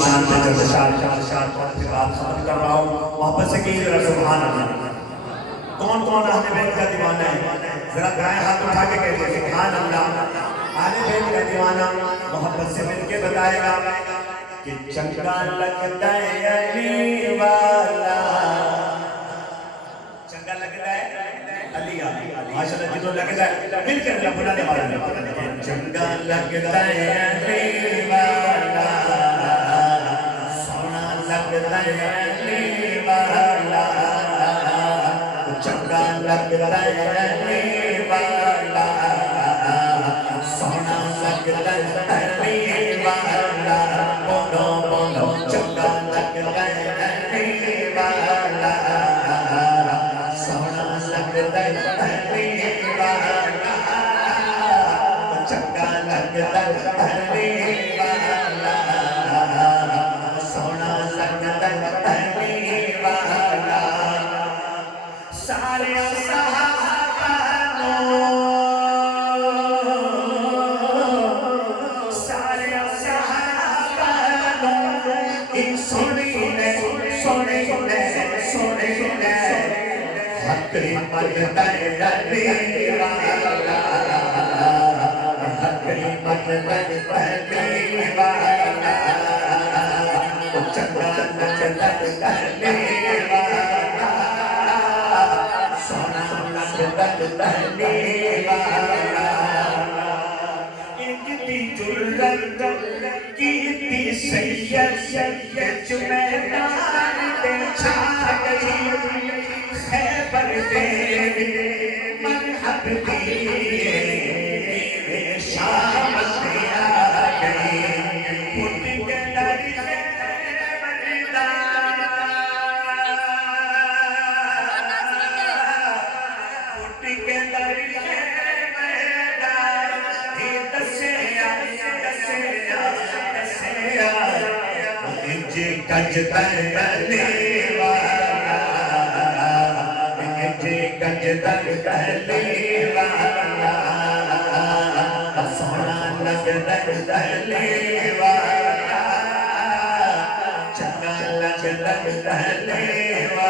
शान पे जब शान कौन सी बात समझ कर रहा हूँ वापस से कहिए जरा सुभान अल्लाह। कौन कौन अहले बैत का दीवाना है जरा दाएं हाथ उठा के कहिए सुभान अल्लाह। अहले बैत का दीवाना मोहब्बत से मिलके बताएगा कि चंगा लगता है अली वाला, चंगा लगता है अलिया माशाल्लाह जिन्हों लगता है मिलकर अल्लाह बुलाने वाला चंगा लगता है अली वाला, सोना लगता है अली वाला, चंगा लगता है अली वाला, सोना लगता है अली वाला, बोलो बोलो चंगा लगता है अली वाला, सोना लगता है अली वाला, चंगा लगता है अली वाला, सोना लगता है अली वाला। सारे सहाबा हकरी मरता है अली वाला, हकरी मरता है अली वाला, चंगा लगता है अली वाला, सोना लगता है अली वाला। इतनी जुर्रत की इतनी सैयद जुमैदान पे छा गई खैबर पे मरहब दिए शाम से आ गई उठ के दरिया मैदान, उठ के दरिया मैदान दसिया जी गजता अली वाला, जी गजता अली वाला, सोना लगता अली वाला, चंगा लगता अली वाला।